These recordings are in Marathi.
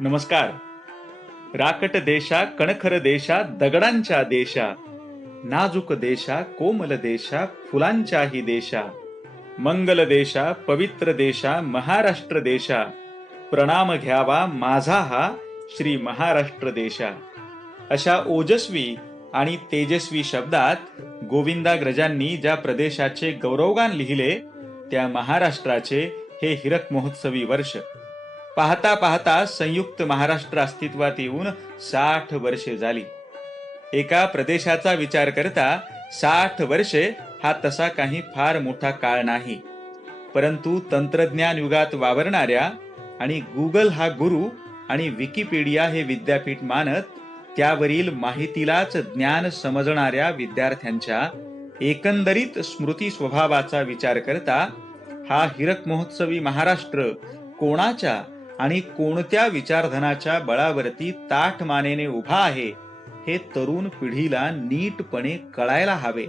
नमस्कार. राकट देशा कणखर देशा दगडांच्या देशा, नाजूक देशा कोमल देशा फुलांच्याही देशा, मंगल देशा पवित्र देशा महाराष्ट्र देशा, प्रणाम घ्यावा माझा हा श्री महाराष्ट्र देशा. अशा ओजस्वी आणि तेजस्वी शब्दात गोविंदाग्रजांनी ज्या प्रदेशाचे गौरवगान लिहिले त्या महाराष्ट्राचे हे हिरक महोत्सवी वर्ष. पाहता पाहता संयुक्त महाराष्ट्र अस्तित्वात येऊन 60 वर्षे झाली. एका प्रदेशाचा विचार करता 60 वर्षे हा तसा काही फार मोठा काळ नाही. परंतु तंत्रज्ञान युगात वावरणाऱ्या आणि गुगल हा गुरु आणि विकिपीडिया हे विद्यापीठ मानत त्यावरील माहितीलाच ज्ञान समजणाऱ्या विद्यार्थ्यांच्या एकंदरीत स्मृती स्वभावाचा विचार करता हा हिरक महोत्सवी महाराष्ट्र कोणाच्या आणि कोणत्या विचारधनाच्या बळावरती ताठ मानेने उभा आहे हे तरुण पिढीला नीटपणे कळायला हवे.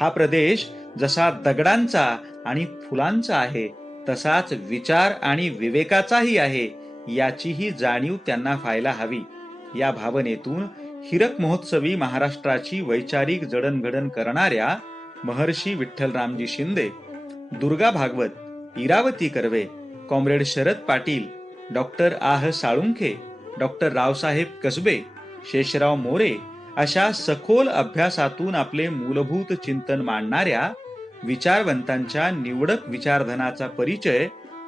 हा प्रदेश जसा दगडांचा आणि फुलांचा आहे तसाच विचार आणि विवेकाचाही आहे याचीही जाणीव त्यांना व्हायला हवी. या भावनेतून हिरक महोत्सवी महाराष्ट्राची वैचारिक जडणघडण करणाऱ्या महर्षी विठ्ठलरामजी शिंदे, दुर्गा भागवत, इरावती कर्वे, कॉम्रेड शरद पाटील, डॉक्टर आह साळुंखे, डॉक्टर रावसाहेब कसबे, शेषराव मोरे अशा सखोल अभ्यासातून आपले मूलभूत चिंतन मांडणाऱ्या विचारवंतांच्या निवडक विचारधनाचा परिचय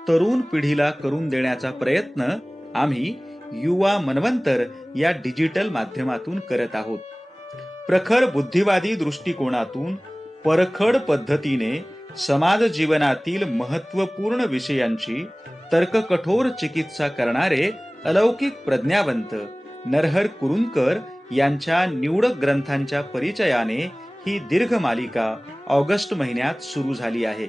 तरुण पिढीला करून देण्याचा प्रयत्न आम्ही युवा मनवंतर या डिजिटल माध्यमातून करत आहोत. प्रखर बुद्धिवादी दृष्टिकोनातून परखड पद्धतीने समाज जीवनातील महत्वपूर्ण विषयांची तर्ककठोर चिकित्सा करणारे अलौकिक प्रज्ञावंत नरहर कुरुंदकर यांच्या निवडक ग्रंथांच्या परिचयाने ही दीर्घ मालिका ऑगस्ट महिन्यात सुरू झाली आहे.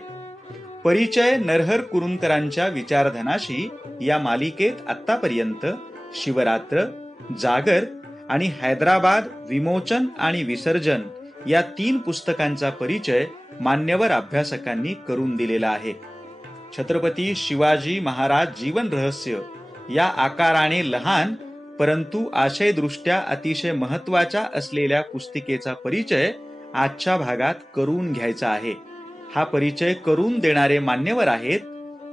परिचय नरहर कुरुंदकरांच्या विचारधनाशी या मालिकेत आतापर्यंत शिवरात्र, जागर आणि हैदराबाद विमोचन आणि विसर्जन या 3 पुस्तकांचा परिचय मान्यवर अभ्यासकांनी करून दिलेला आहे. छत्रपती शिवाजी महाराज जीवन रहस्य या आकाराने लहान परंतु आशयदृष्ट्या अतिशय महत्वाच्या असलेल्या पुस्तिकेचा परिचय आजच्या भागात करून घ्यायचा आहे. हा परिचय करून देणारे मान्यवर आहेत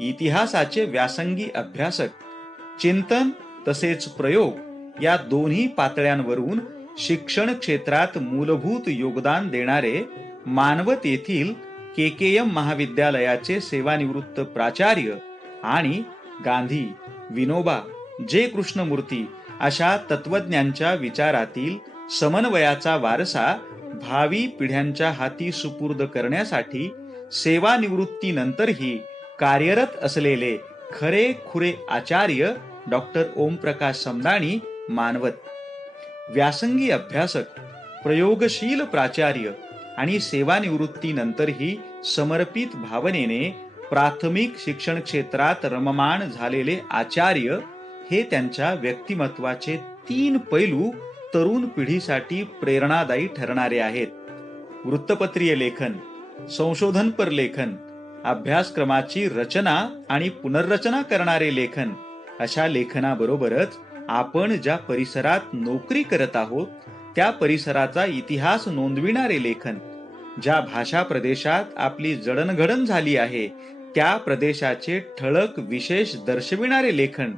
इतिहासाचे व्यासंगी अभ्यासक, चिंतन तसेच प्रयोग या दोन्ही पातळ्यांवरून शिक्षण क्षेत्रात मूलभूत योगदान देणारे मानवत येथील केकेएम महाविद्यालयाचे सेवानिवृत्त प्राचार्य आणि गांधी, विनोबा, जे कृष्णमूर्ती अशा तत्वज्ञांच्या विचारातील समन्वयाचा वारसा भावी पिढ्यांच्या हाती सुपूर्द करण्यासाठी सेवानिवृत्तीनंतरही कार्यरत असलेले खरे खुरे आचार्य डॉक्टर ओमप्रकाश समदाणी मानवत. व्यासंगी अभ्यासक, प्रयोगशील प्राचार्य आणि सेवानिवृत्तीनंतरही समर्पित भावनेने प्राथमिक शिक्षण क्षेत्रात रममाण झालेले आचार्य हे त्यांच्या व्यक्तिमत्वाचे 3 पैलू तरुण पिढीसाठी प्रेरणादायी ठरणारे आहेत. वृत्तपत्रीय लेखन, संशोधनपर लेखन, अभ्यासक्रमाची रचना आणि पुनर्रचना करणारे लेखन अशा लेखनाबरोबरच आपण ज्या परिसरात नोकरी करत आहोत त्या परिसराचा इतिहास नोंदविणारे लेखन, ज्या भाषा प्रदेशात आपली जडणघडण झाली आहे त्या प्रदेशाचे ठळक विशेष दर्शविणारे लेखन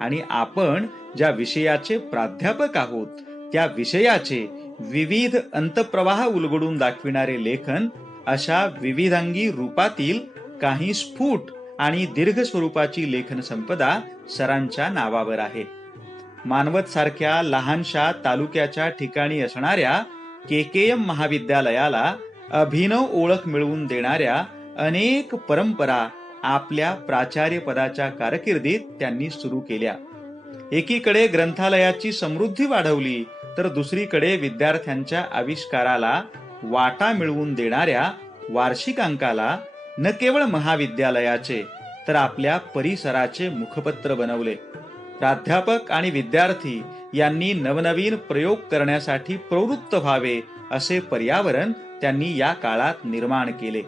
आणि आपण ज्या विषयाचे प्राध्यापक आहोत त्या विषयाचे विविध अंतप्रवाह उलगडून दाखविणारे लेखन अशा विविधांगी रूपातील काही स्फुट आणि दीर्घ स्वरूपाची लेखन संपदा सरांच्या नावावर आहे. मानवत सारख्या लहानशा तालुक्याच्या ठिकाणी असणाऱ्या केकेएम महाविद्यालयाला अभिनव ओळख मिळवून देणाऱ्या अनेक परंपरा आपल्या प्राचार्य पदाच्या कारकिर्दीत त्यांनी सुरू केल्या. एकीकडे ग्रंथालयाची समृद्धी वाढवली तर दुसरीकडे विद्यार्थ्यांच्या आविष्काराला वाटा मिळवून देणाऱ्या वार्षिकांकाला न केवळ महाविद्यालयाचे तर आपल्या परिसराचे मुखपत्र बनवले. प्राध्यापक आणि विद्यार्थी यांनी नवनवीन प्रयोग करण्यासाठी प्रवृत्त व्हावे असे पर्यावरण त्यांनी या काळात निर्माण केले.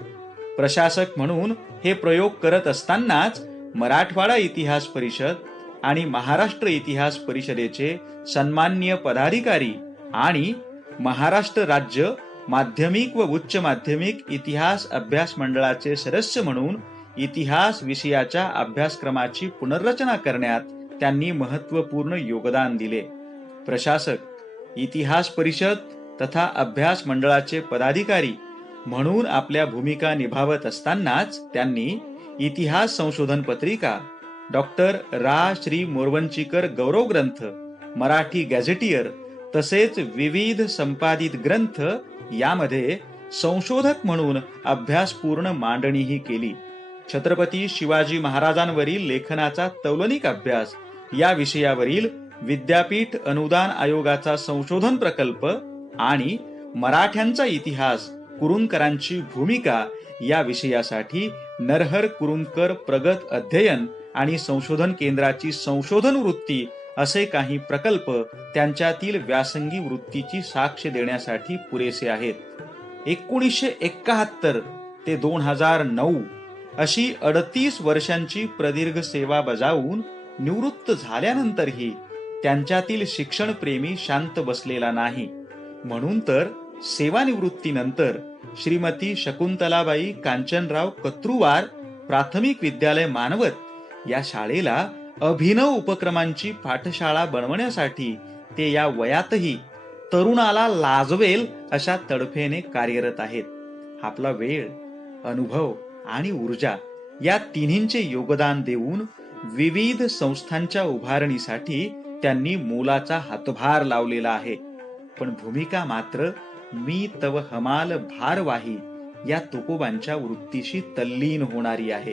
प्रशासक म्हणून हे प्रयोग करत असतानाच मराठवाडा इतिहास परिषद, आणि महाराष्ट्र इतिहास परिषदेचे सन्माननीय पदाधिकारी आणि महाराष्ट्र राज्य माध्यमिक व उच्च माध्यमिक इतिहास अभ्यास मंडळाचे सदस्य म्हणून इतिहास विषयाच्या अभ्यासक्रमाची पुनर्रचना करण्यात त्यांनी महत्त्वपूर्ण योगदान दिले. प्रशासक, इतिहास परिषद तथा अभ्यास मंडळाचे पदाधिकारी म्हणून आपल्या भूमिका निभावत असतानाच त्यांनी इतिहास संशोधन पत्रिका, डॉक्टर रा. श्री. मोरवंचीकर गौरव ग्रंथ, मराठी गॅझेटियर तसेच विविध संपादित ग्रंथ यामध्ये संशोधक म्हणून अभ्यासपूर्ण मांडणीही केली. छत्रपती शिवाजी महाराजांवरील लेखनाचा तौलनिक अभ्यास या विषयावरील विद्यापीठ अनुदान आयोगाचा संशोधन प्रकल्प आणि मराठ्यांचा इतिहास कुरुंदकरांची भूमिका या विषयासाठी नरहर कुरुंदकर प्रगत अध्ययन आणि संशोधन केंद्राची संशोधन वृत्ती असे काही प्रकल्प त्यांच्यातील व्यासंगी वृत्तीची साक्ष देण्यासाठी पुरेसे आहेत. 1971 ते 2009 अशी 38 वर्षांची प्रदीर्घ सेवा बजावून निवृत्त झाल्यानंतरही त्यांच्यातील शिक्षणप्रेमी शांत बसलेला नाही. म्हणून तर सेवानिवृत्तीनंतर श्रीमती शकुंतलाबाई कांचनराव कत्रुवार प्राथमिक विद्यालय मानवत या शाळेला अभिनव उपक्रमांची पाठशाळा बनवण्यासाठी ते या वयातही तरुणाला लाजवेल अशा तडफेने कार्यरत आहेत. आपला वेळ, अनुभव आणि ऊर्जा या तिन्हींचे योगदान देऊन विविध संस्थांच्या उभारणीसाठी त्यांनी मोलाचा हातभार लावलेला आहे. पण भूमिका मात्र मी तव हमाल भारवाही या तुकोबांच्या वृत्तीशी तल्लीन होणारी आहे.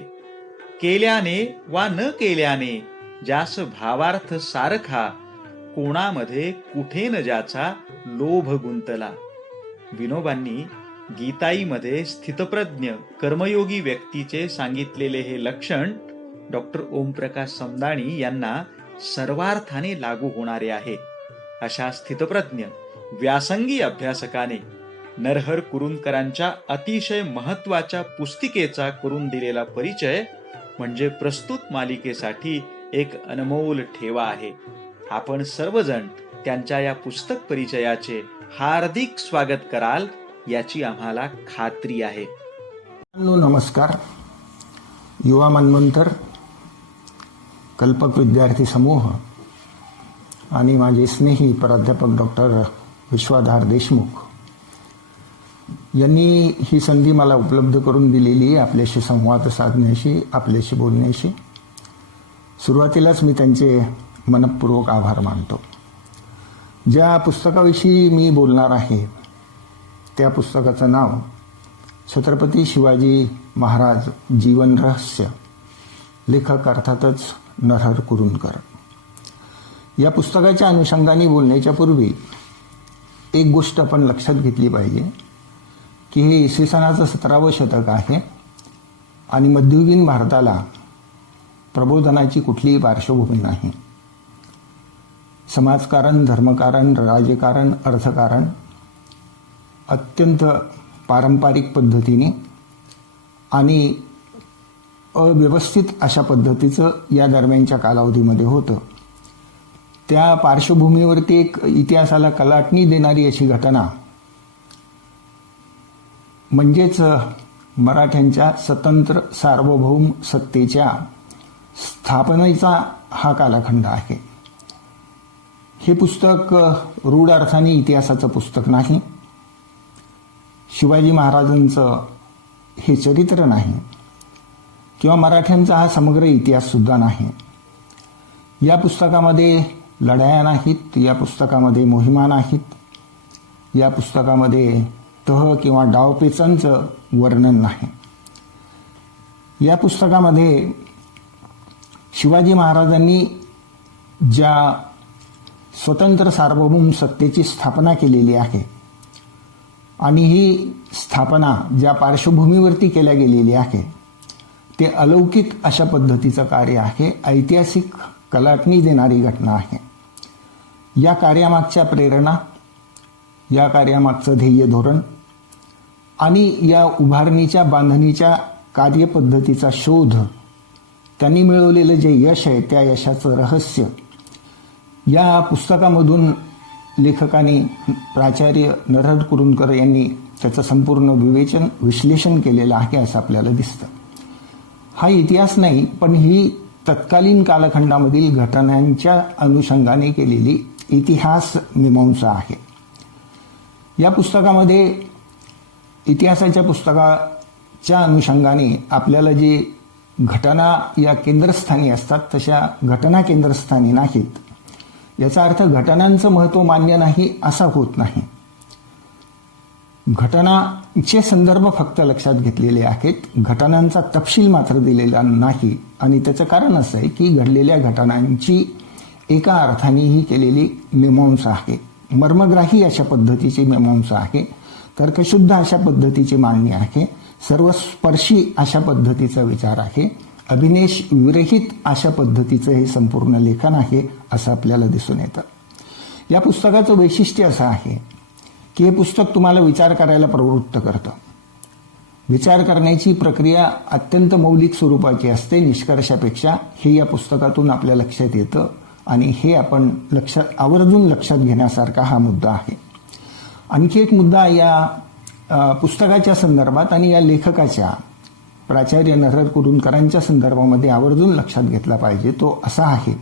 केल्याने वा न केल्याने ज्यास भावार्थ सारखा, कोणामध्ये कुठे न ज्याचा लोभ गुंतला. विनोबांनी गीताईमध्ये स्थितप्रज्ञ कर्मयोगी व्यक्तीचे सांगितलेले हे लक्षण डॉक्टर ओमप्रकाश समदाणी यांना सर्वार्थाने लागू होणारे आहे. अशा स्थितप्रज्ञ व्यासंगी अभ्यासकाने नरहर कुरुंदकरांच्या अतिशय महत्वाच्या पुस्तिकेचा करून दिलेला परिचय म्हणजे प्रस्तुत मालिकेसाठी एक अनमोल ठेवा आहे. आपण सर्वजण त्यांच्या या पुस्तक परिचयाचे हार्दिक स्वागत कराल याची आम्हाला खात्री आहे. नमस्कार. युवा मनमंथर, कल्पक विद्यार्थी समूह आणि माझे स्नेही प्राध्यापक डॉक्टर विश्वाधार देशमुख यांनी ही संधी मला उपलब्ध करून दिलेली आपल्याशी संवाद साधण्याशी, आपल्याशी बोलण्याशी. सुरुवातीलाच मी त्यांचे मनपूर्वक आभार मानतो. ज्या पुस्तकाविषयी मी बोलणार आहे त्या पुस्तकाचं नाव छत्रपती शिवाजी महाराज जीवन रहस्य, लेखक अर्थातच नरहर कुरुंदकर. या पुस्तकाच्या अनुषंगाने बोलण्याच्या पूर्वी एक गोष्ट आपण लक्षात घेतली पाहिजे की हे इसवी सनाचं 17वं शतक आहे आणि मध्ययुगीन भारताला प्रबोधनाची कुठलीही पार्श्वभूमी नाही. समाजकारण, धर्मकारण, राजकारण, अर्थकारण अत्यंत पारंपरिक पद्धतीने आणि अव्यवस्थित अशा पद्धतीचं या दरम्यानच्या कालावधीमध्ये होतं. त्या पार्श्वभूमीवरती एक इतिहासाला कलाटणी देणारी अशी घटना म्हणजेच मराठ्यांच्या स्वतंत्र सार्वभौम सत्तेच्या स्थापनेचा हा कालखंड आहे. हे पुस्तक रूढ अर्थाने इतिहासाचं पुस्तक नाही. शिवाजी महाराजांचं हे चरित्र नाही किंवा मराठ्यांचा हा समग्र इतिहास सुद्धा नाही. या पुस्तकामध्ये लढाया नाहीत, या पुस्तकामध्ये मोहिमा नाहीत, या पुस्तकामध्ये तह किंवा डावपेचांचं वर्णन नाही. या पुस्तकामध्ये शिवाजी महाराजांनी ज्या स्वतंत्र सार्वभौम सत्तेची स्थापना केलेली आहे आणि ही स्थापना ज्या पार्श्वभूमीवरती केल्या गेलेली आहे ते अलौकिक अशा पद्धतीचं कार्य आहे. ऐतिहासिक कलाटणी देणारी घटना आहे. या कार्यामागच्या प्रेरणा, या कार्यामागचं ध्येय धोरण आणि या उभारणीच्या बांधणीच्या कार्यपद्धतीचा शोध त्यांनी मिळवलेलं जे यश आहे त्या यशाचं रहस्य या पुस्तकामधून लेखकाने प्राचार्य नरहर कुरुंदकर यांनी त्याचं संपूर्ण विश्लेषण केलेलं आहे असं आपल्याला दिसतं. हा इतिहास नाही, पण ही तत्कालीन कालखंडामधील घटनांच्या अनुषंगाने केलेली इतिहास मीमांसा आहे. या पुस्तकामध्ये इतिहासाच्या पुस्तकाच्या अनुषंगाने आपल्याला जे घटना या केंद्रस्थानी असतात तशा घटना केंद्रस्थानी नाहीत. याचा अर्थ घटनांचं महत्त्व मान्य नाही असा होत नाही. घटनांचे संदर्भ फक्त लक्षात घेतलेले आहेत, घटनांचा तपशील मात्र दिलेला नाही. आणि त्याचं कारण असं आहे की घडलेल्या घटनांची एका अर्थाने ही केलेली मीमांसा आहे, मर्मग्राही अशा पद्धतीची मीमांसा आहे, तर्कशुद्ध अशा पद्धतीची मांडणी आहे, सर्वस्पर्शी अशा पद्धतीचा विचार आहे, अभिनिवेश विरहित अशा पद्धतीचं हे संपूर्ण लेखन आहे असं आपल्याला दिसून येतं. या पुस्तकाचं वैशिष्ट्य असं आहे की हे पुस्तक तुम्हाला विचार करायला प्रवृत्त करतं. विचार करण्याची प्रक्रिया अत्यंत मौलिक स्वरूपाची असते निष्कर्षापेक्षा, हे या पुस्तकातून आपल्या लक्षात येतं आणि हे आपण आवर्जून लक्षात घेण्यासारखा हा मुद्दा आहे. आणखी एक मुद्दा या पुस्तकाच्या संदर्भात आणि या लेखकाच्या प्राचार्य नरहर कुरुंदकरांच्या संदर्भामध्ये आवर्जून लक्षात घेतला पाहिजे तो असा आहे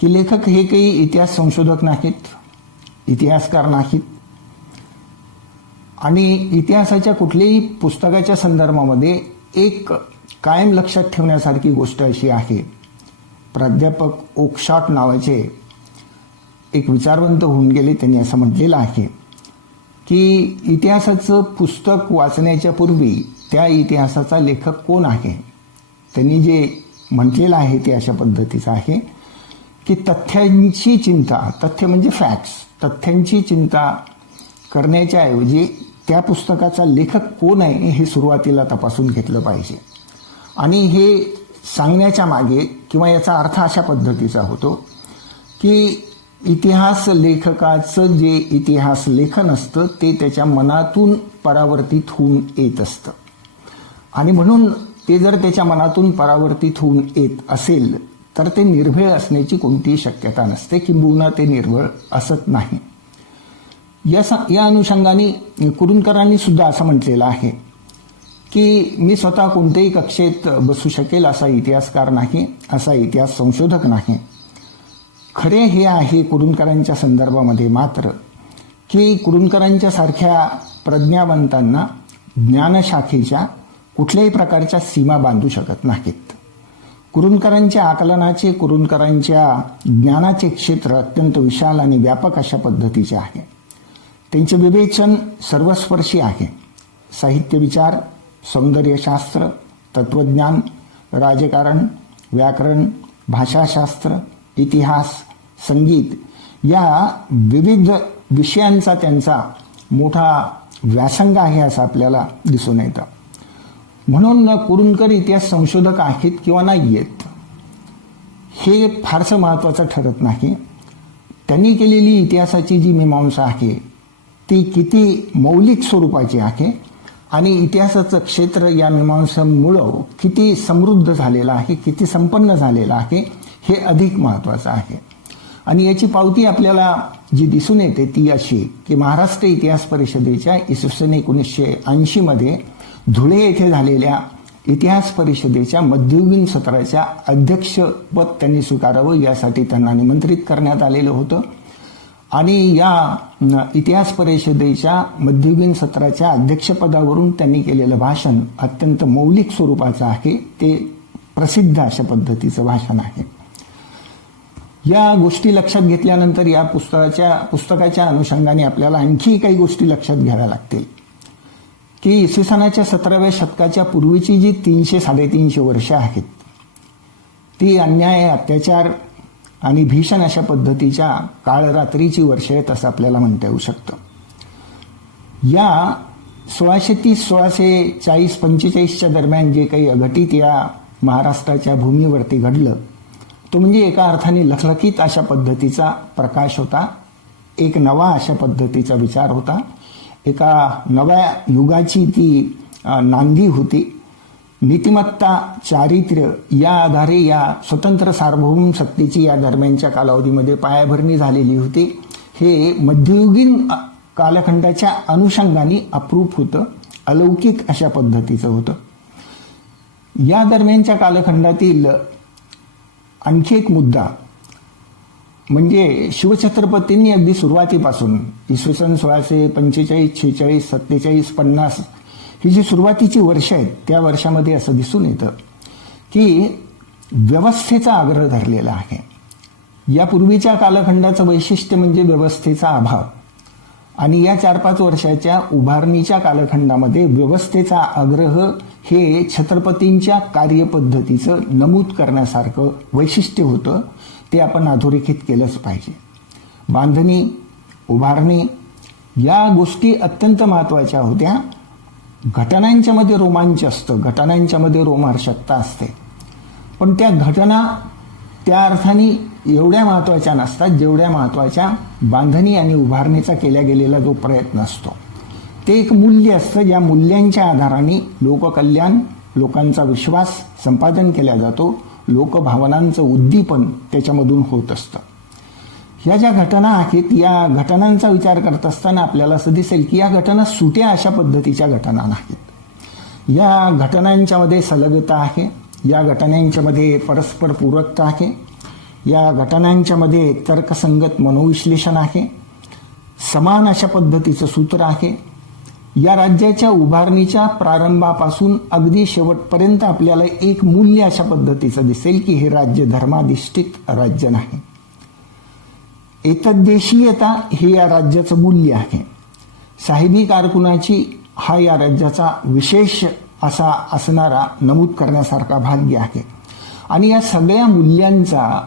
की लेखक हे काही इतिहास संशोधक नाहीत, इतिहासकार नाहीत आणि इतिहासाच्या कुठल्याही पुस्तकाच्या संदर्भामध्ये एक कायम लक्षात ठेवण्यासारखी गोष्ट अशी आहे. प्राध्यापक ओकशॉट नावाचे एक विचारवंत होऊन गेले, त्यांनी असं म्हटलेलं आहे की इतिहासाचं पुस्तक वाचण्याच्या पूर्वी त्या इतिहासाचा लेखक कोण आहे. त्यांनी जे म्हटलेलं आहे ते अशा पद्धतीचं आहे की तथ्यांची चिंता, तथ्य म्हणजे फॅक्ट्स, तथ्यांची चिंता करण्याच्या ऐवजी त्या पुस्तकाचा लेखक कोण आहे हे सुरुवातीला तपासून घेतलं पाहिजे. आणि हे सांगण्याच्या मागे किंवा याचा अर्थ अशा पद्धतीचा होतो की इतिहास लेखकाचं जे इतिहास लेखन असतं ते त्याच्या मनातून परावर्तित होऊन येत असतं आणि म्हणून ते जर त्याच्या मनातून परावर्तित होऊन येत असेल तर ते निर्भीळ असण्याची कोणतीही शक्यता नसते, किंबहुना ते निर्भळ असत नाही. या अनुषंगाने कुरुंदकरांनी सुद्धा असं म्हटलेलं आहे की मी स्वतः कोणत्याही कक्षेत बसू शकेल असा इतिहासकार नाही, असा इतिहास संशोधक नाही. खरे हे आहे कुरुंदकरांच्या संदर्भामध्ये मात्र की कुरुंदकरांच्या सारख्या प्रज्ञावंतांना ज्ञानशाखेच्या कुठल्याही प्रकारच्या सीमा बांधू शकत नाहीत. कुरुंदकरांच्या आकलनाचे, कुरुंदकरांच्या ज्ञानाचे क्षेत्र अत्यंत विशाल आणि व्यापक अशा पद्धतीचे आहे. त्यांचे विवेचन सर्वस्पर्शी आहे. साहित्य विचार, सौंदर्यशास्त्र, तत्वज्ञान, राजकारण, व्याकरण, भाषाशास्त्र, इतिहास, संगीत या विविध विषयांचा त्यांचा मोठा व्यासंग आहे असं आपल्याला दिसून येतं. म्हणून कुरुंदकर इतिहास संशोधक आहेत किंवा नाही आहेत हे फारसं महत्त्वाचं ठरत नाही. त्यांनी केलेली इतिहासाची जी मीमांसा आहे ती किती मौलिक स्वरूपाची आहे आणि इतिहासाचं क्षेत्र या मीमांसेमुळं किती समृद्ध झालेलं आहे, किती संपन्न झालेलं आहे हे अधिक महत्त्वाचं आहे. आणि याची पावती आपल्याला जी दिसून येते ती अशी की महाराष्ट्र इतिहास परिषदेच्या इसवी सन 1980 मध्ये धुळे येथे झालेल्या इतिहास परिषदेच्या मध्ययुगीन सत्राच्या अध्यक्षपद त्यांनी स्वीकारावं यासाठी त्यांना निमंत्रित करण्यात आलेलं होतं. आणि या इतिहास परिषदेच्या मध्ययुगीन सत्राच्या अध्यक्षपदावरून त्यांनी केलेलं भाषण अत्यंत मौलिक स्वरूपाचं आहे. ते प्रसिद्ध अशा पद्धतीचं भाषण आहे. या गोष्टी लक्षात घेतल्यानंतर या पुस्तकाच्या अनुषंगाने आपल्याला आणखी काही गोष्टी लक्षात घ्याव्या लागतील की इसवी सनाच्या 17व्या शतकाच्या पूर्वीची जी 300-350 वर्ष आहेत ती अन्याय, अत्याचार आणि भीषण अशा पद्धतीच्या काळरात्रीची वर्ष आहेत असं आपल्याला म्हणता येऊ शकतं. या 1630-1640-45च्या दरम्यान जे काही अघटित या महाराष्ट्राच्या भूमीवरती घडलं तो म्हणजे एका अर्थाने लखलखीत अशा पद्धतीचा प्रकाश होता. एक नवा अशा पद्धतीचा विचार होता. एका नव्या युगाची ती नांदी होती. नीतिमत्ता, चारित्र्य या आधारे या स्वतंत्र सार्वभौम सत्तेची या दरम्यानच्या कालावधीमध्ये पायाभरणी झालेली होती. हे मध्ययुगीन कालखंडाच्या अनुषंगाने अप्रूप होतं, अलौकिक अशा पद्धतीचं होतं. या दरम्यानच्या कालखंडातील आणखी एक मुद्दा म्हणजे शिवछत्रपतींनी अगदी सुरुवातीपासून इसवी सन 1645, 46, 47, 50 ही जी सुरुवातीची वर्ष आहेत त्या वर्षामध्ये असं दिसून येतं की व्यवस्थेचा आग्रह धरलेला आहे. यापूर्वीच्या कालखंडाचं वैशिष्ट्य म्हणजे व्यवस्थेचा अभाव आणि या 4-5 वर्षाच्या उभारणीच्या कालखंडामध्ये व्यवस्थेचा आग्रह हे छत्रपतींच्या कार्यपद्धतीचं नमूद करण्यासारखं वैशिष्ट्य होतं. ते आपण अधोरेखित केलंच पाहिजे. बांधणी, उभारणी या गोष्टी अत्यंत महत्त्वाच्या होत्या. घटनांच्या मध्ये रोमांच असतं, घटनांच्या मध्ये रोमहर्षकता असते, पण त्या घटना त्या अर्थाने एवढ्या महत्त्वाच्या नसतात जेवढ्या महत्त्वाच्या बांधणी आणि उभारणीचा केला गेलेला जो प्रयत्न असतो. ते एक मूल्य असतं, ज्या मूल्यांच्या आधाराने लोककल्याण, लोकांचा विश्वास संपादन केला जातो, लोकभावनांचं उद्दीपन त्याच्यामधून होत असतं. ह्या ज्या घटना आहेत या घटनांचा विचार करत असताना आपल्याला असं दिसेल की या घटना सुट्या अशा पद्धतीच्या घटना नाहीत. या घटनांच्या मध्ये सलगता आहे, या घटनांच्या मध्ये परस्पर पूरकता आहे, या घटनांच्या मध्ये तर्कसंगत मनोविश्लेषण आहे, समान अशा पद्धतीचं सूत्र आहे. या राज्याच्या उभारणीच्या प्रारंभापासून अगदी शेवटपर्यंत आपल्याला एक मूल्य अशा पद्धतीचं दिसेल की हे राज्य धर्माधिष्ठित राज्य नाही. एतद्देशीयता हे या राज्याचं मूल्य आहे. साहेबी कारकुनाची हा या राज्याचा विशेष असा असणारा नमूद करण्यासारखा भाग्य आहे. आणि या सगळ्या मूल्यांचा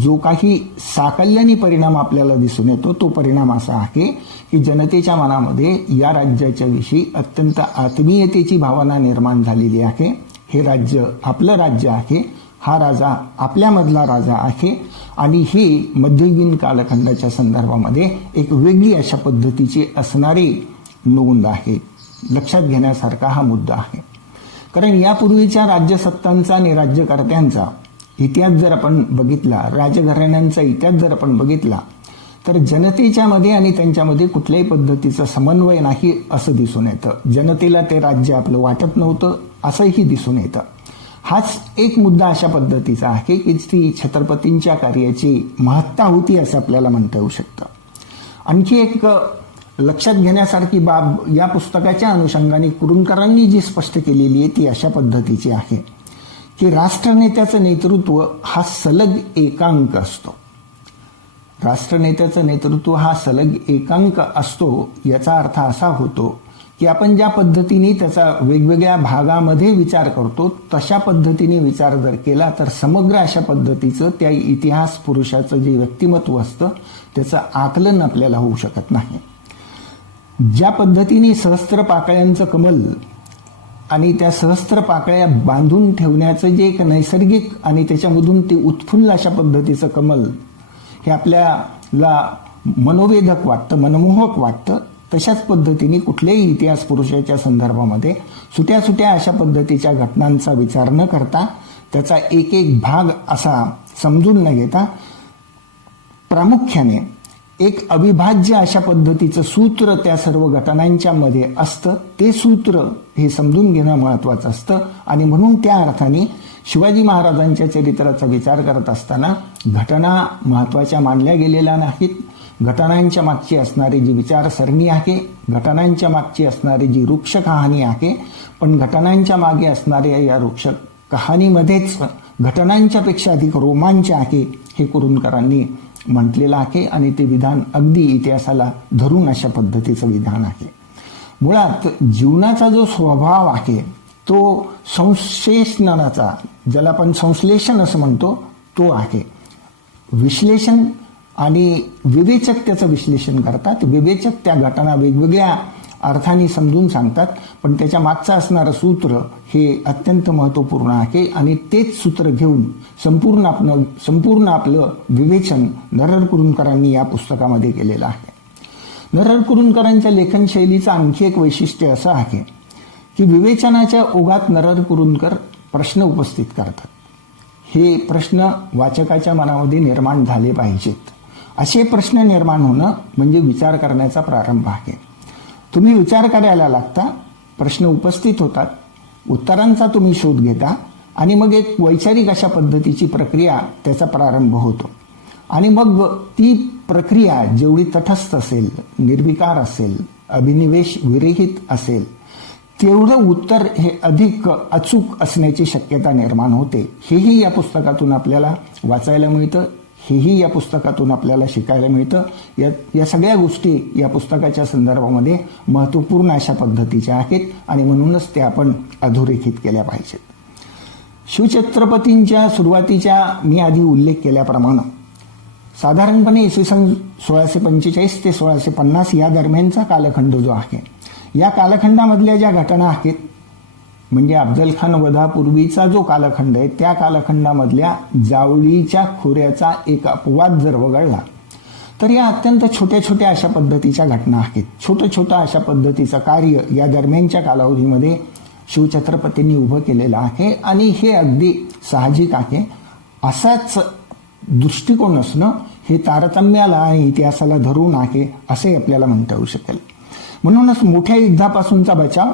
जो काही साकल्याने परिणाम आपल्याला दिसून येतो तो परिणाम असा आहे की जनतेच्या मनामध्ये या राज्याच्या विषयी अत्यंत आत्मीयतेची भावना निर्माण झालेली आहे. हे राज्य आपलं राज्य आहे, हा राजा आपल्यामधला राजा आहे आणि ही मध्ययुगीन कालखंडाच्या संदर्भामध्ये एक वेगळी अशा पद्धतीची असणारी नोंद आहे. लक्षात घेण्यासारखा हा मुद्दा आहे. कारण यापूर्वीच्या राज्यसत्तांचा आणि राज्यकर्त्यांचा इतिहास जर आपण बघितला, राजघराण्यांचा इतिहास जर आपण बघितला तर जनतेच्या मध्ये आणि त्यांच्यामध्ये कुठल्याही पद्धतीचा समन्वय नाही असं दिसून येतं. जनतेला ते राज्य आपलं वाटत नव्हतं असंही दिसून येतं. हाच एक मुद्दा अशा पद्धतीचा आहे की ती छत्रपतींच्या कार्याची महत्ता होती असं आपल्याला म्हणता येऊ शकतं. आणखी एक लक्षात घेण्यासारखी बाब या पुस्तकाच्या अनुषंगाने कुरूंकरांनी जी स्पष्ट केलेली आहे ती अशा पद्धतीची आहे की राष्ट्रनेत्याचं नेतृत्व हा सलग एकांक असतो. राष्ट्रनेत्याचं नेतृत्व हा सलग एकांक असतो याचा अर्थ असा होतो की आपण ज्या पद्धतीने त्याचा वेगवेगळ्या भागामध्ये विचार करतो तशा पद्धतीने विचार जर केला तर समग्र अशा पद्धतीचं त्या इतिहास पुरुषाचं जे व्यक्तिमत्व असतं त्याचं आकलन आपल्याला होऊ शकत नाही. ज्या पद्धतीने सहस्त्र पाकळ्यांचं कमल आणि त्या सहस्त्र पाकळ्या बांधून ठेवण्याचं जे एक नैसर्गिक आणि त्याच्यामधून ते उत्फुल्ल अशा पद्धतीचं कमल हे आपल्याला मनोवेधक वाटतं, मनमोहक वाटतं, तशाच पद्धतीने कुठल्याही इतिहास पुरुषाच्या संदर्भामध्ये सुट्या सुट्या अशा पद्धतीच्या घटनांचा विचार न करता त्याचा एक एक भाग असा समजून न घेता प्रामुख्याने एक अविभाज्य अशा पद्धतीचं सूत्र त्या सर्व घटनांच्या मध्ये असतं. ते सूत्र हे समजून घेणं महत्वाचं असतं आणि म्हणून त्या अर्थाने शिवाजी महाराजांच्या चरित्राचा विचार करत असताना घटना महत्वाच्या मानल्या गेलेल्या नाहीत. घटनांच्या मागची असणारी जी विचारसरणी आहे, घटनांच्या मागची असणारी जी वृक्ष कहाणी आहे, पण घटनांच्या मागे असणाऱ्या या वृक्ष कहाणीमध्येच घटनांच्या पेक्षा अधिक रोमांच आहे हे कुरूंकरांनी म्हटलेलं आहे आणि ते विधान अगदी इतिहासाला धरून अशा पद्धतीचं विधान आहे. मुळात जीवनाचा जो स्वभाव आहे तो संश्लेषणाचा, ज्याला आपण संश्लेषण असं म्हणतो, तो आहे. विश्लेषण आणि विवेचक त्याचं विश्लेषण करतात. विवेचक त्या घटना वेगवेगळ्या अर्थाने समजून सांगतात, पण त्याच्या मागचं असणारं सूत्र हे अत्यंत महत्त्वपूर्ण आहे आणि तेच सूत्र घेऊन संपूर्ण आपलं विवेचन नरहर कुरूंकरांनी या पुस्तकामध्ये केलेलं आहे. नरहर कुरूंकरांच्या लेखनशैलीचं आणखी एक वैशिष्ट्य असं आहे की विवेचनाच्या ओघात नरहर कुरुंदकर प्रश्न उपस्थित करतात. हे प्रश्न वाचकाच्या मनामध्ये निर्माण झाले पाहिजेत. असे प्रश्न निर्माण होणं म्हणजे विचार करण्याचा प्रारंभ आहे. तुम्ही विचार करायला लागता, प्रश्न उपस्थित होतात, उत्तरांचा तुम्ही शोध घेता आणि मग एक वैचारिक अशा पद्धतीची प्रक्रिया त्याचा प्रारंभ होतो. आणि मग ती प्रक्रिया जेवढी तटस्थ असेल, निर्विकार असेल, अभिनिवेश विरहित असेल, तेवढं उत्तर हे अधिक अचूक असण्याची शक्यता निर्माण होते. हेही या पुस्तकातून आपल्याला वाचायला मिळतं, हेही या पुस्तकातून आपल्याला शिकायला मिळतं. या सगळ्या गोष्टी या पुस्तकाच्या संदर्भामध्ये महत्त्वपूर्ण अशा पद्धतीच्या आहेत आणि म्हणूनच त्या आपण अधोरेखित केल्या पाहिजेत. शिवछत्रपतींच्या सुरुवातीच्या मी आधी उल्लेख केल्याप्रमाणे साधारणपणे इसवी सन 1645 ते 1650 या दरम्यानचा कालखंड जो आहे, या कालखंडामधल्या ज्या घटना आहेत, म्हणजे अफजल खान वधापूर्वीचा जो कालखंड आहे, त्या कालखंडामधल्या जावळीच्या खोऱ्याचा एक अपवाद जर वगळला तर या अत्यंत छोट्या छोट्या अशा पद्धतीच्या घटना आहेत. छोटं अशा पद्धतीचं कार्य या दरम्यानच्या कालावधीमध्ये शिवछत्रपतींनी उभं केलेलं आहे आणि हे अगदी साहजिक आहे. असाच दृष्टिकोन असणं हे तारतम्याला आणि इतिहासाला धरून आहे असे आपल्याला म्हणता येऊ शकेल. म्हणूनच मोठ्या युद्धापासूनचा बचाव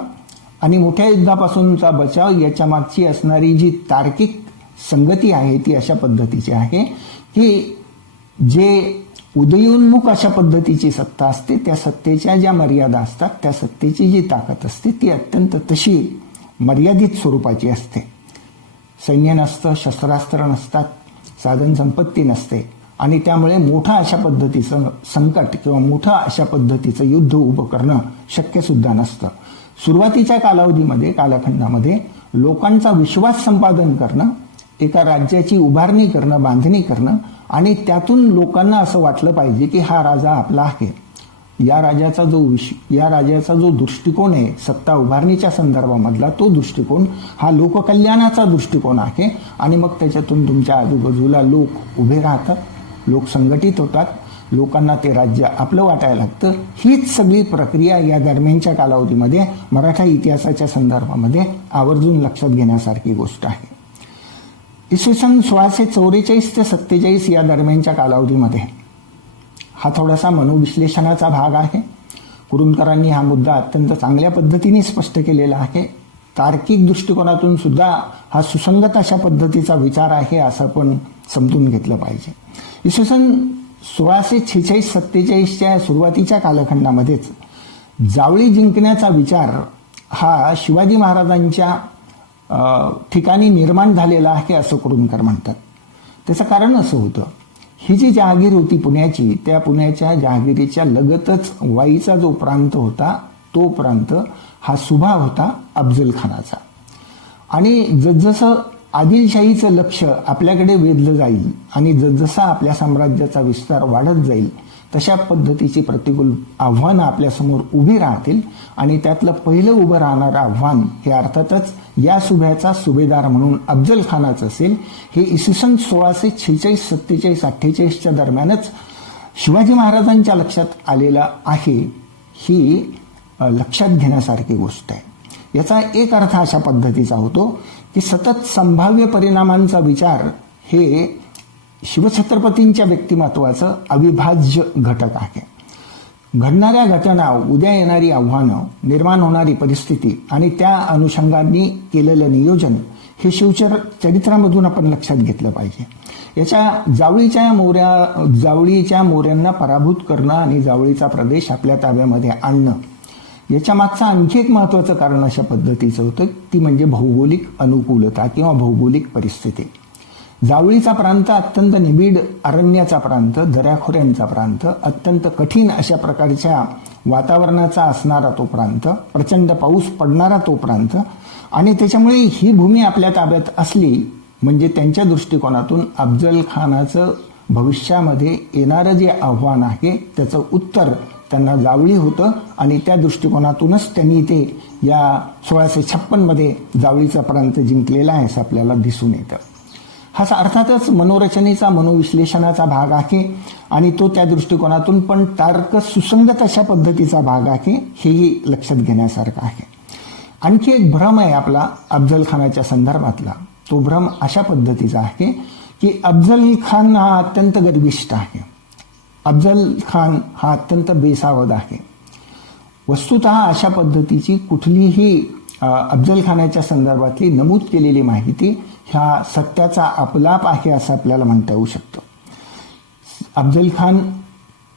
आणि मोठ्या युद्धापासूनचा बचाव याच्या मागची असणारी जी तार्किक संगती आहे ती अशा पद्धतीची आहे की जे उदयोन्मुख अशा पद्धतीची सत्ता असते, त्या सत्तेच्या ज्या मर्यादा असतात, त्या सत्तेची जी ताकद असते ती अत्यंत तशी मर्यादित स्वरूपाची असते. सैन्य नसतं, शस्त्रास्त्र नसतात, साधन संपत्ती नसते आणि त्यामुळे मोठा अशा पद्धतीचं संकट किंवा मोठं अशा पद्धतीचं युद्ध उभं करणं शक्य सुद्धा नसतं. सुरुवातीच्या कालखंडामध्ये लोकांचा विश्वास संपादन करणं, एका राज्याची उभारणी करणं, बांधणी करणं आणि त्यातून लोकांना असं वाटलं पाहिजे की हा राजा आपला आहे. या राजाचा जो दृष्टिकोन आहे सत्ता उभारणीच्या संदर्भामधला, तो दृष्टिकोन हा लोककल्याणाचा दृष्टिकोन आहे आणि मग त्याच्यातून तुमच्या आजूबाजूला लोक उभे राहतात, लोक संघटित होतात, लोकांना ते राज्य आपलं वाटायला लागतं. हीच सगळी प्रक्रिया या दरम्यानच्या कालावधीमध्ये मराठा इतिहासाच्या संदर्भामध्ये आवर्जून लक्षात घेण्यासारखी गोष्ट आहे. इसवी सन 1644 ते 47 या दरम्यानच्या कालावधीमध्ये हा थोडासा मनोविश्लेषणाचा भाग आहे. कुरुंदकरांनी हा मुद्दा अत्यंत चांगल्या पद्धतीने स्पष्ट केलेला आहे. तार्किक दृष्टिकोनातून सुद्धा हा सुसंगत अशा पद्धतीचा विचार आहे असं आपण समजून घेतलं पाहिजे. इसवी सन 1646-47च्या सुरुवातीच्या कालखंडामध्येच जावळी जिंकण्याचा विचार हा शिवाजी महाराजांच्या ठिकाणी निर्माण झालेला आहे असं कुरुंदकर म्हणतात. त्याचं कारण असं होतं, ही जी जहागीर होती पुण्याची, त्या पुण्याच्या जहागिरीच्या लगतच वाईचा जो प्रांत होता, तो प्रांत हा सुभा होता अफजल खानाचा. आणि जसजसं आदिलशाहीचं लक्ष आपल्याकडे वेधलं जाईल आणि जसजसा आपल्या साम्राज्याचा विस्तार वाढत जाईल तशा पद्धतीची प्रतिकूल आव्हानं आपल्यासमोर उभी राहतील आणि त्यातलं पहिलं उभं राहणारं आव्हान हे अर्थातच या सुभ्याचा सुभेदार म्हणून अफजल खानाचं असेल. हे इसवी सन 1646, 47, 48च्या दरम्यानच शिवाजी महाराजांच्या लक्षात आलेलं आहे. ही लक्षात घेण्यासारखी गोष्ट आहे. याचा एक अर्थ अशा पद्धतीचा होतो की सतत संभाव्य परिणामांचा विचार हे शिवछत्रपतींच्या व्यक्तिमत्वाचं अविभाज्य घटक आहे. घडणाऱ्या घटना, उद्या येणारी आव्हानं, निर्माण होणारी परिस्थिती आणि त्या अनुषंगाने केलेलं नियोजन हे शिवचरित्रामधून आपण लक्षात घेतलं पाहिजे. याच्या जावळीच्या मोऱ्यांना पराभूत करणं आणि जावळीचा प्रदेश आपल्या ताब्यामध्ये आणणं, याच्या मागचं आणखी एक महत्त्वाचं कारण अशा पद्धतीचं होतं, ती म्हणजे भौगोलिक अनुकूलता किंवा भौगोलिक परिस्थिती. जावळीचा प्रांत अत्यंत निबिड अरण्याचा प्रांत, दऱ्याखोऱ्यांचा प्रांत, अत्यंत कठीण अशा प्रकारच्या वातावरणाचा असणारा तो प्रांत, प्रचंड पाऊस पडणारा तो प्रांत आणि त्याच्यामुळे ही भूमी आपल्या ताब्यात असली म्हणजे त्यांच्या दृष्टिकोनातून अफजल खानाचं भविष्यामध्ये येणारं जे आव्हान आहे त्याचं उत्तर त्यांना जावळी होतं आणि त्या दृष्टिकोनातूनच त्यांनी ते या 1656 जावळीचा प्रांत जिंकलेला आहे असं आपल्याला दिसून येतं. हा अर्थातच मनोरचनेचा, मनोविश्लेषणाचा भाग आहे आणि तो त्या दृष्टिकोनातून पण तार्क सुसंगत अशा पद्धतीचा भाग आहे, हेही लक्षात घेण्यासारखं आहे. आणखी एक भ्रम आहे आपला अफजल खानाच्या संदर्भातला. तो भ्रम अशा पद्धतीचा आहे की अफजल खान हा अत्यंत गर्विष्ठ आहे, अफजल खान हा अत्यंत बेसावध आहे. वस्तुतः अशा पद्धतीची कुठलीही अफजल खानाच्या संदर्भातली नमूद केलेली माहिती ह्या सत्याचा अपलाप आहे असं आपल्याला म्हणता येऊ शकतं. अफजल खान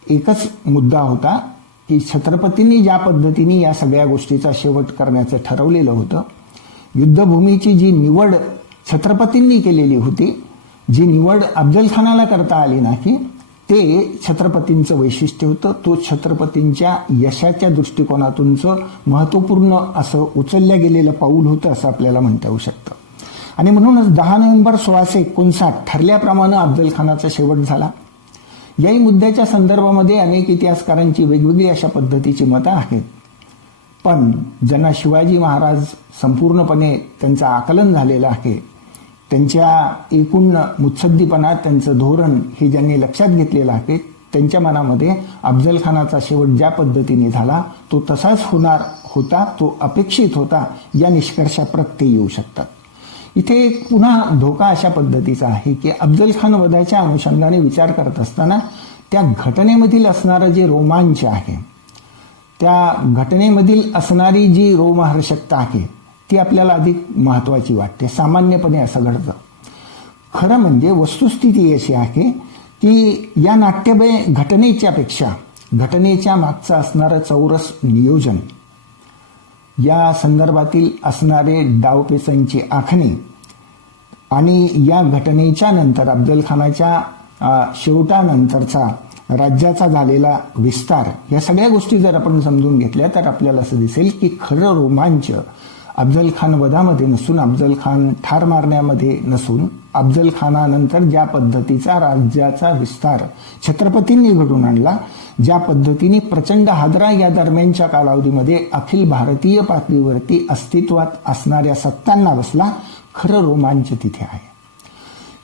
एकच मुद्दा होता की छत्रपतींनी ज्या पद्धतीने या सगळ्या गोष्टीचा शेवट करण्याचं ठरवलेलं होतं, युद्धभूमीची जी निवड छत्रपतींनी केलेली होती, जी निवड अफजल खानाला करता आली नाही, ते छत्रपतींचं वैशिष्ट्य होतं. तो छत्रपतींच्या यशाच्या दृष्टिकोनातूनचं महत्त्वपूर्ण असं उचलल्या गेलेलं पाऊल होतं असं आपल्याला म्हणता येऊ शकतं. आणि म्हणूनच 10 नोव्हेंबर 1659 ठरल्याप्रमाणे अफजल खानाचा शेवट झाला. याही मुद्द्याच्या संदर्भामध्ये अनेक इतिहासकारांची वेगवेगळी अशा पद्धतीची मतं आहेत. पण ज्यांना शिवाजी महाराज संपूर्णपणे त्यांचं आकलन झालेलं आहे, त्यांच्या एकूण मुत्सद्दीपणात त्यांचं धोरण हे ज्यांनी लक्षात घेतलेलं आहे, त्यांच्या मनामध्ये अफजल खानाचा शेवट ज्या पद्धतीने झाला तो तसाच होणार होता, तो अपेक्षित होता, या निष्कर्षाप्रत ते येऊ शकतात. इथे पुन्हा धोका अशा पद्धतीचा आहे की अफजल खान वधाच्या अनुषंगाने विचार करत असताना त्या घटनेमधील असणारं जे रोमांच आहे, त्या घटनेमधील असणारी जी रोमहर्षकता आहे ती आपल्याला अधिक महत्त्वाची वाटते. सामान्यपणे असं घडतं. खरं म्हणजे वस्तुस्थिती अशी आहे की या नाट्यमय घटनेच्या पेक्षा घटनेच्या मागचं असणारं चौरस नियोजन, या संदर्भातील असणारे डावपेचांची आखणी आणि या घटनेच्या नंतर अफजल खानाच्या शेवटानंतरचा राज्याचा झालेला विस्तार, या सगळ्या गोष्टी जर आपण समजून घेतल्या तर आपल्याला असं दिसेल की खरं रोमांच अफजल खान वधामध्ये नसून, अफजल खान ठार मारण्यामध्ये नसून, अफजल खानानंतर ज्या पद्धतीचा राज्याचा विस्तार छत्रपतींनी घडून आणला, ज्या पद्धतीने प्रचंड हादरा या दरम्यानच्या कालावधीमध्ये अखिल भारतीय पातळीवरती अस्तित्वात असणाऱ्या सत्तांना बसला, खरं रोमांच तिथे आहे.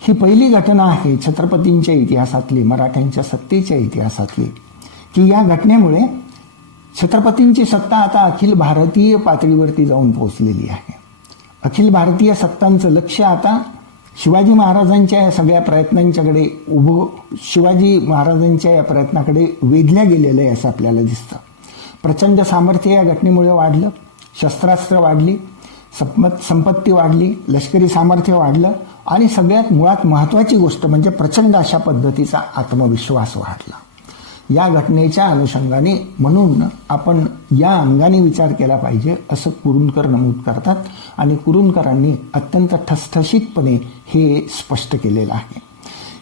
ही पहिली घटना आहे छत्रपतींच्या इतिहासातली, मराठ्यांच्या सत्तेच्या इतिहासातली, की या घटनेमुळे छत्रपतींची सत्ता आता अखिल भारतीय पातळीवरती जाऊन पोहोचलेली आहे. अखिल भारतीय सत्तांचं लक्ष आता शिवाजी महाराजांच्या या सगळ्या प्रयत्नांच्याकडे शिवाजी महाराजांच्या या प्रयत्नाकडे वेधल्या गेलेलं आहे असं आपल्याला दिसतं. प्रचंड सामर्थ्य या घटनेमुळे वाढलं, शस्त्रास्त्र वाढली, संपत्ती वाढली, लष्करी सामर्थ्य वाढलं आणि सगळ्यात मुळात महत्त्वाची गोष्ट म्हणजे प्रचंड अशा पद्धतीचा आत्मविश्वास वाढला. या घटनेच्या अनुषंगाने म्हणून आपण या अंगाने विचार केला पाहिजे असं कुरूंकर नमूद करतात आणि कुरूंकरांनी अत्यंत ठसठशीतपणे हे स्पष्ट केलेलं आहे.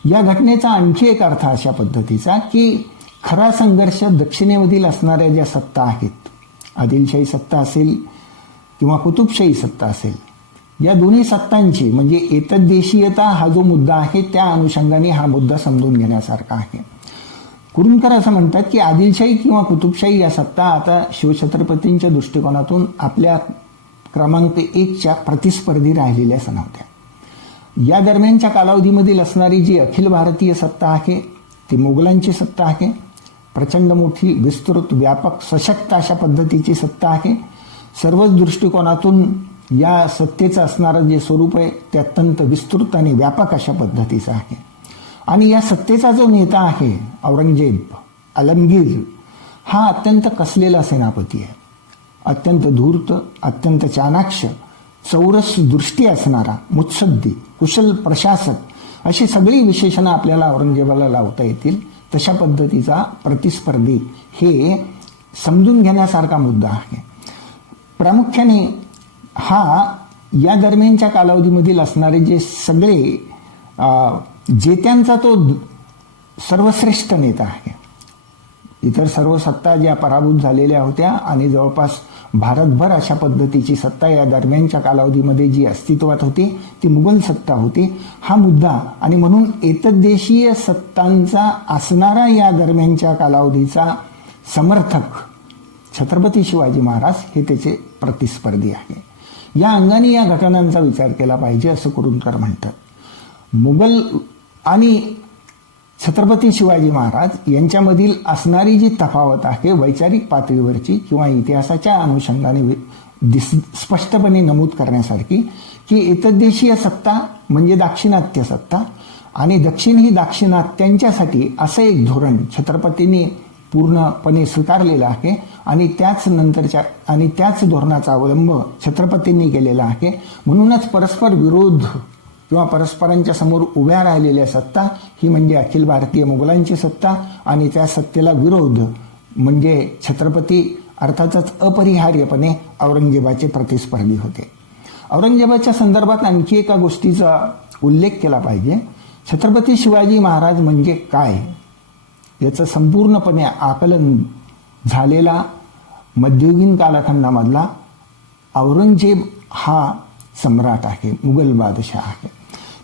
या घटनेचा आणखी एक अर्थ अशा पद्धतीचा की खरा संघर्ष दक्षिणेमधील असणाऱ्या ज्या सत्ता आहेत, आदिलशाही सत्ता असेल किंवा कुतुबशाही सत्ता असेल, या दोन्ही सत्तांची म्हणजे एतद्देशीयता हा जो मुद्दा आहे त्या अनुषंगाने हा मुद्दा समजून घेण्यासारखा आहे. कुरूंकर असं म्हणतात की आदिलशाही किंवा कुतुबशाही या सत्ता आता शिवछत्रपतींच्या दृष्टिकोनातून आपल्या क्रमांक 1च्या प्रतिस्पर्धी राहिलेल्या नव्हत्या. या दरम्यानच्या कालावधीमधील असणारी जी अखिल भारतीय सत्ता आहे ती मुघलांची सत्ता आहे. प्रचंड मोठी, विस्तृत, व्यापक, सशक्त अशा पद्धतीची सत्ता आहे. सर्वच दृष्टिकोनातून या सत्तेचं असणारं जे स्वरूप आहे ते अत्यंत विस्तृत आणि व्यापक अशा पद्धतीचं आहे. आणि या सत्तेचा जो नेता आहे औरंगजेब, आलमगीर, हा अत्यंत कसलेला सेनापती आहे. अत्यंत धूर्त, अत्यंत चाणाक्ष, चौरस दृष्टी असणारा, मुत्सद्दी, कुशल प्रशासक अशी सगळी विशेषणं आपल्याला औरंगजेबाला लावता येतील. तशा पद्धतीचा प्रतिस्पर्धी हे समजून घेण्यासारखा मुद्दा आहे. प्रामुख्याने हा या दरम्यानच्या कालावधीमधील असणारे जे सगळे जेत्यांचा तो सर्वश्रेष्ठ नेता आहे. इतर सर्व सत्ता ज्या पराभूत झालेल्या होत्या आणि जवळपास भारतभर अशा पद्धतीची सत्ता या दरम्यानच्या कालावधीमध्ये जी अस्तित्वात होती ती मुघल सत्ता होती. हा मुद्दा आणि म्हणून एतद्देशीय सत्तांचा असणारा या दरम्यानच्या कालावधीचा समर्थक छत्रपती शिवाजी महाराज हे त्याचे प्रतिस्पर्धी आहे. या अंगाने या घटनांचा विचार केला पाहिजे असं कुरूंकर म्हणतात. मुघल आणि छत्रपती शिवाजी महाराज यांच्यामधील असणारी जी तफावत आहे वैचारिक पातळीवरची किंवा इतिहासाच्या अनुषंगाने स्पष्टपणे नमूद करण्यासारखी की एतद्देशीय सत्ता म्हणजे दाक्षिणात्य सत्ता आणि दक्षिण ही दाक्षिणात्यांच्यासाठी असं एक धोरण छत्रपतींनी पूर्णपणे स्वीकारलेलं आहे आणि त्याच धोरणाचा अवलंब छत्रपतींनी केलेला आहे. म्हणूनच परस्पर विरोध किंवा परस्परांच्या समोर उभ्या राहिलेल्या सत्ता ही म्हणजे अखिल भारतीय मुघलांची सत्ता आणि त्या सत्तेला विरोध म्हणजे छत्रपती अर्थातच अपरिहार्यपणे औरंगजेबाचे प्रतिस्पर्धी होते. औरंगजेबाच्या संदर्भात आणखी एका गोष्टीचा उल्लेख केला पाहिजे. छत्रपती शिवाजी महाराज म्हणजे काय याचं संपूर्णपणे आकलन झालेला मध्ययुगीन कालखंडामधला औरंगजेब हा सम्राट आहे, मुघल बादशाह आहे.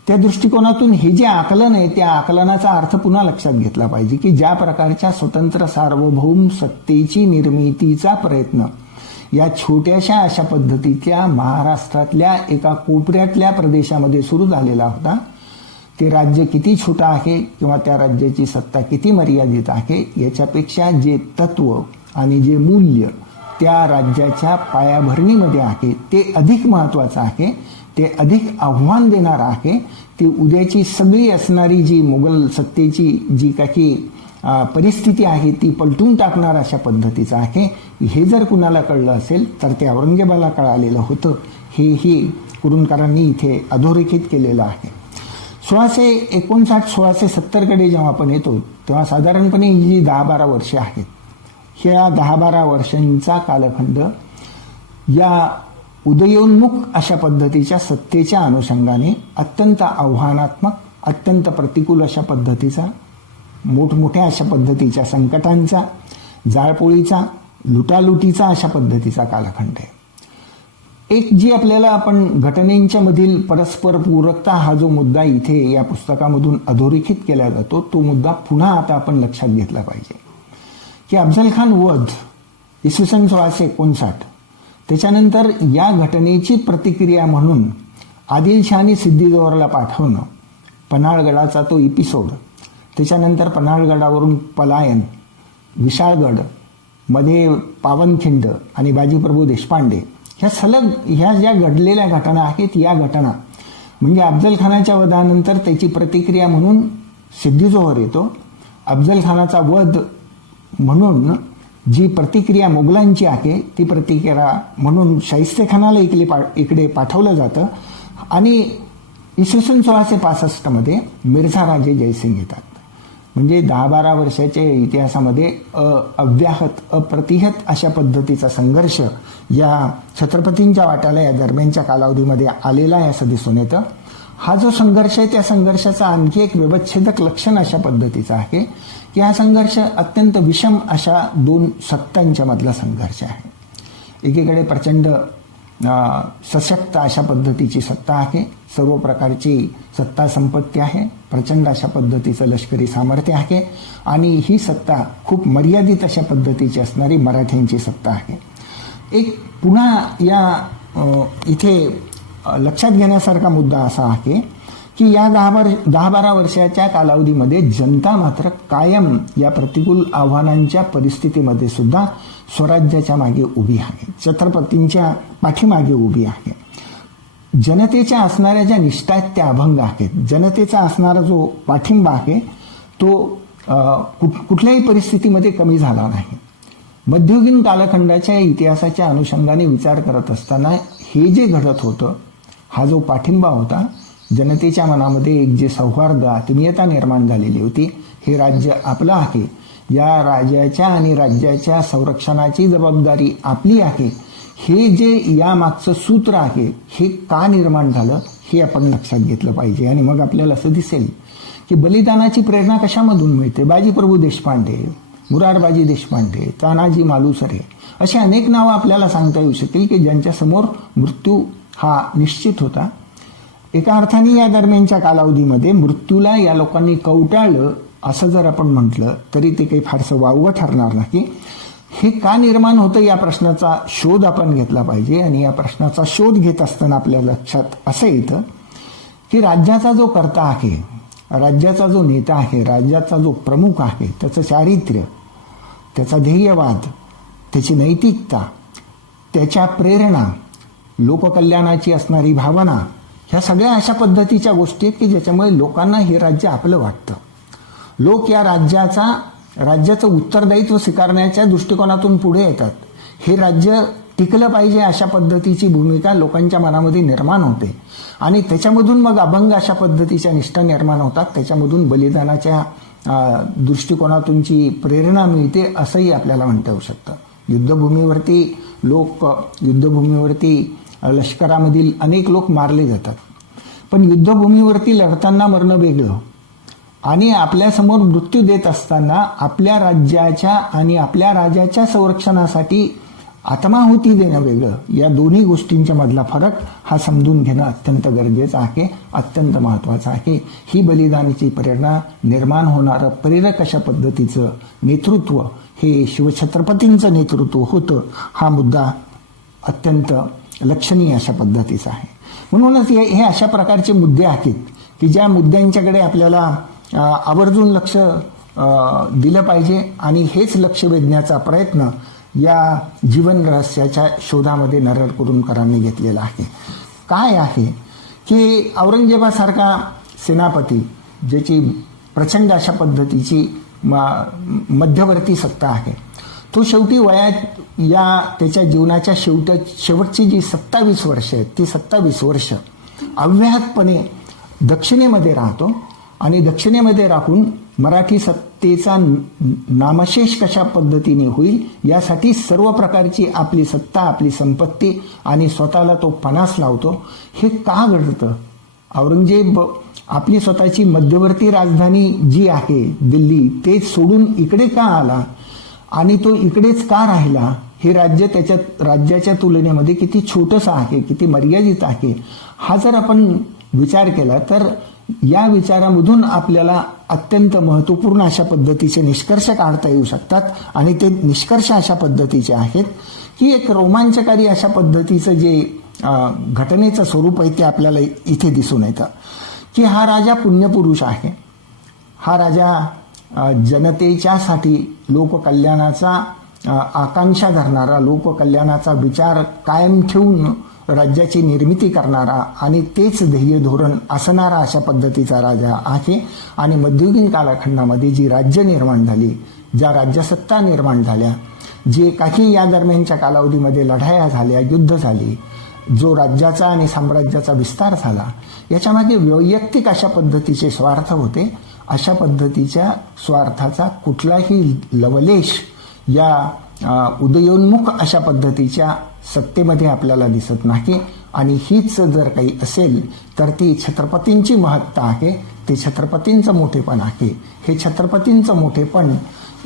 त्या दृष्टिकोनातून हे जे आकलन आहे त्या आकलनाचा अर्थ पुन्हा लक्षात घेतला पाहिजे की ज्या प्रकारच्या स्वतंत्र सार्वभौम सत्तेची निर्मितीचा प्रयत्न या छोट्याशा अशा पद्धतीच्या महाराष्ट्रातल्या एका कोपऱ्यातल्या प्रदेशामध्ये सुरू झालेला होता. ते राज्य किती छोटं आहे किंवा त्या राज्याची सत्ता किती मर्यादित आहे याच्यापेक्षा जे तत्व आणि जे मूल्य त्या राज्याच्या पायाभरणीमध्ये आहे ते अधिक महत्त्वाचं आहे, ते अधिक आव्हान देणार आहे. ती उद्याची सगळी असणारी जी मुघल सत्तेची जी काही परिस्थिती आहे ती पलटून टाकणार अशा पद्धतीचं आहे. हे जर कुणाला कळलं असेल तर ते औरंगजेबाला कळालेलं होतं. हेही कुरुंदकरांनी इथे अधोरेखित केलेलं आहे. 1659-1670 कडे जेव्हा आपण येतो तेव्हा साधारणपणे ही जी 10-12 वर्षे आहेत ह्या 10-12 वर्षांचा कालखंड या उदयोन्मुख अशा पद्धतीच्या सत्तेच्या अनुषंगाने अत्यंत आव्हानात्मक, अत्यंत प्रतिकूल अशा पद्धतीचा, मोठमोठ्या अशा पद्धतीच्या संकटांचा, जाळपोळीचा, लुटालुटीचा अशा पद्धतीचा कालखंड आहे. एक जी आपल्याला आपण घटनेंच्या मधील परस्पर पूरकता हा जो मुद्दा इथे या पुस्तकामधून अधोरेखित केला जातो तो मुद्दा पुन्हा आता आपण लक्षात घेतला पाहिजे की अफजल खान वध इसवी सन 1659 त्याच्यानंतर या घटनेची प्रतिक्रिया म्हणून आदिलशहानी सिद्दीजोहरला पाठवणं, पन्हाळगडाचा तो एपिसोड, त्याच्यानंतर पन्हाळगडावरून पलायन, विशाळगड मध्ये पावनखिंड आणि बाजीप्रभू देशपांडे ह्या ज्या घडलेल्या घटना आहेत या घटना म्हणजे अफजल खानाच्या वधानंतर त्याची प्रतिक्रिया म्हणून सिद्दीजोहर येतो. अफजल खानाचा वध म्हणून जी प्रतिक्रिया मुघलांची आहे ती प्रतिक्रिया म्हणून शाहिस्तेखानाला इकडे पाठवलं जातं आणि इसवी सन 1665 मध्ये मिर्झा राजे जयसिंग येतात. म्हणजे 10-12 वर्षाच्या इतिहासामध्ये अव्याहत अप्रतिहत अशा पद्धतीचा संघर्ष या छत्रपतींच्या वाट्याला या दरम्यानच्या कालावधीमध्ये आलेला आहे असं दिसून येतं. हा जो संघर्ष आहे त्या संघर्षाचा आणखी एक व्यवच्छेदक लक्षण अशा पद्धतीचं आहे की हा संघर्ष अत्यंत विषम अशा दोन सत्तांच्या मधला संघर्ष आहे. एकीकडे प्रचंड सशक्त अशा पद्धतीची सत्ता आहे, सर्व प्रकारची सत्ता संपत्ती आहे, प्रचंड अशा पद्धतीचं लष्करी सामर्थ्य आहे आणि ही सत्ता खूप मर्यादित अशा पद्धतीची असणारी मराठ्यांची सत्ता आहे. एक पुन्हा या इथे लक्षात घेण्यासारखा मुद्दा असा आहे की या 10-12 वर्षाच्या कालावधीमध्ये जनता मात्र कायम या प्रतिकूल आव्हानांच्या परिस्थितीमध्ये सुद्धा स्वराज्याच्या मागे उभी आहे, छत्रपतींच्या पाठीमागे उभी आहे. जनतेच्या असणाऱ्या ज्या निष्ठा आहेत त्या अभंग आहेत. जनतेचा असणारा जो पाठिंबा आहे तो कुठल्याही परिस्थितीमध्ये कमी झाला नाही. मध्ययुगीन कालखंडाच्या इतिहासाच्या अनुषंगाने विचार करत असताना हे जे घडत होतं हा जो पाठिंबा होता, जनतेच्या मनामध्ये एक जे सौहार्द आत्मीयता निर्माण झालेली होती, हे राज्य आपलं आहे, या राजाच्या आणि राज्याच्या संरक्षणाची जबाबदारी आपली आहे, हे जे यामागचं सूत्र आहे हे का निर्माण झालं हे आपण लक्षात घेतलं पाहिजे. आणि मग आपल्याला असं दिसेल की बलिदानाची प्रेरणा कशामधून मिळते. बाजीप्रभू देशपांडे, मुरारबाजी देशपांडे, तानाजी मालुसरे अशी अनेक नावं आपल्याला सांगता येऊ शकतील की ज्यांच्या समोर मृत्यू हा निश्चित होता. एका अर्थाने या दरम्यानच्या कालावधीमध्ये मृत्यूला या लोकांनी कवटाळलं असं जर आपण म्हटलं तरी ते काही फारसं वावगं ठरणार नाही. हे का निर्माण होतं या प्रश्नाचा शोध आपण घेतला पाहिजे. आणि या प्रश्नाचा शोध घेत असताना आपल्या लक्षात असं येतं की राज्याचा जो कर्ता आहे, राज्याचा जो नेता आहे, राज्याचा जो प्रमुख आहे, त्याचं चारित्र्य, त्याचा ध्येयवाद, त्याची नैतिकता त्याच्या प्रेरणा, लोककल्याणाची असणारी भावना, ह्या सगळ्या अशा पद्धतीच्या गोष्टी आहेत की ज्याच्यामुळे लोकांना हे राज्य आपलं वाटतं. लोक या राज्याचं उत्तरदायित्व स्वीकारण्याच्या दृष्टिकोनातून पुढे येतात. हे राज्य टिकलं पाहिजे अशा पद्धतीची भूमिका लोकांच्या मनामध्ये निर्माण होते आणि त्याच्यामधून मग अभंग अशा पद्धतीच्या निष्ठा निर्माण होतात. त्याच्यामधून बलिदानाच्या दृष्टिकोनातूनची प्रेरणा मिळते असंही आपल्याला म्हणता येऊ शकतं. युद्धभूमीवरती लष्करामधील अनेक लोक मारले जातात, पण युद्धभूमीवरती लढताना मरणं वेगळं आणि आपल्यासमोर मृत्यू देत असताना आपल्या राज्याच्या आणि आपल्या राजाच्या संरक्षणासाठी आत्माहुती देणं वेगळं. या दोन्ही गोष्टींच्या मधला फरक हा समजून घेणं अत्यंत गरजेचं आहे, अत्यंत महत्त्वाचं आहे. ही बलिदानाची प्रेरणा निर्माण होणारं प्रेरक अशा पद्धतीचं नेतृत्व हे शिवछत्रपतींचं नेतृत्व होतं. हा मुद्दा अत्यंत लक्षणीय अशा पद्धतीचा आहे. म्हणूनच हे अशा प्रकारचे मुद्दे आहेत की ज्या मुद्द्यांच्याकडे आपल्याला आवर्जून लक्ष दिलं पाहिजे आणि हेच लक्ष वेधण्याचा प्रयत्न या जीवन रहस्याच्या शोधामध्ये नरहर कुरुंदकरांनी घेतलेला आहे. काय आहे की औरंगजेबासारखा सेनापती ज्याची प्रचंड अशा पद्धतीची मध्यवर्ती सत्ता आहे, तो शेवटी त्याच्या जीवनाच्या शेवटची जी 27 वर्ष आहेत ती 27 वर्ष अव्याहतपणे दक्षिणेमध्ये राहतो आणि दक्षिणेमध्ये राहून मराठी सत्तेचा नामशेष कशा पद्धतीने होईल यासाठी सर्व प्रकारची आपली सत्ता, आपली संपत्ती आणि स्वतःला तो पणास लावतो. हे का घडतं? औरंगजेब आपली स्वतःची मध्यवर्ती राजधानी जी आहे दिल्ली ते सोडून इकडे का आला आणि तो इकडेच का राहिला? हे राज्य त्याच्या राज्याच्या तुलनेमध्ये किती छोटंसं आहे, किती मर्यादित आहे. हा जर आपण विचार केला तर या विचारामधून आपल्याला अत्यंत महत्त्वपूर्ण अशा पद्धतीचे निष्कर्ष काढता येऊ शकतात आणि ते निष्कर्ष अशा पद्धतीचे आहेत की एक रोमांचकारी अशा पद्धतीचं जे घटनेचं स्वरूप आहे ते आपल्याला इथे दिसून येतं की हा राजा पुण्यपुरुष आहे. हा राजा जनतेच्यासाठी लोककल्याणाचा आकांक्षा धरणारा, लोककल्याणाचा विचार कायम ठेवून राज्याची निर्मिती करणारा आणि तेच ध्येय धोरण असणारा अशा पद्धतीचा राजा आहे. आणि मध्ययुगीन कालखंडामध्ये जी राज्य निर्माण झाली, ज्या राज्यसत्ता निर्माण झाल्या, जे काही या दरम्यानच्या कालावधीमध्ये लढाया झाल्या, युद्ध झाली, जो राज्याचा आणि साम्राज्याचा विस्तार झाला, याच्यामागे वैयक्तिक अशा पद्धतीचे स्वार्थ होते. अशा पद्धतीच्या स्वार्थाचा कुठलाही लवलेश या उदयोन्मुख अशा पद्धतीच्या सत्तेमध्ये आपल्याला दिसत नाही. आणि हीच जर काही असेल तर ती छत्रपतींची महत्ता आहे, ते छत्रपतींचं मोठेपण आहे. हे छत्रपतींचं मोठेपण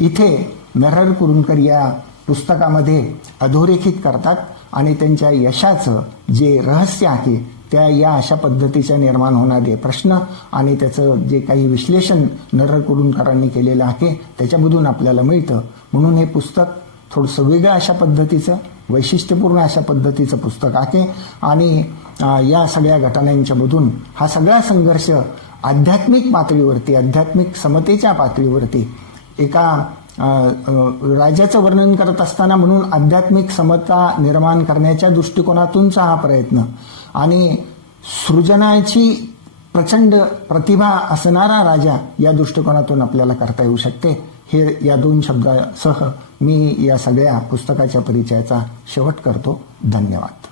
इथे नरहर कुरुंदकर या पुस्तकामध्ये अधोरेखित करतात आणि त्यांच्या यशाचं जे रहस्य आहे त्या या अशा पद्धतीच्या निर्माण होणारे प्रश्न आणि त्याचं जे काही विश्लेषण नरहर कुरुंदकरांनी केलेलं आहे त्याच्यामधून आपल्याला मिळतं. म्हणून हे पुस्तक थोडंसं वेगळं अशा पद्धतीचं, वैशिष्ट्यपूर्ण अशा पद्धतीचं पुस्तक आहे. आणि या सगळ्या घटनांच्या मधून हा सगळा संघर्ष आध्यात्मिक पातळीवरती, आध्यात्मिक समतेच्या पातळीवरती एका राज्याचं वर्णन करत असताना म्हणून आध्यात्मिक समता निर्माण करण्याच्या दृष्टिकोनातूनचा हा प्रयत्न आणि सृजनाची प्रचंड प्रतिभा असणारा राजा या दृष्टिकोनातून आपल्याला करता येऊ शकते. हे या 2 शब्दासह मी या सगळ्या पुस्तकाच्या परिचयाचा शेवट करतो. धन्यवाद.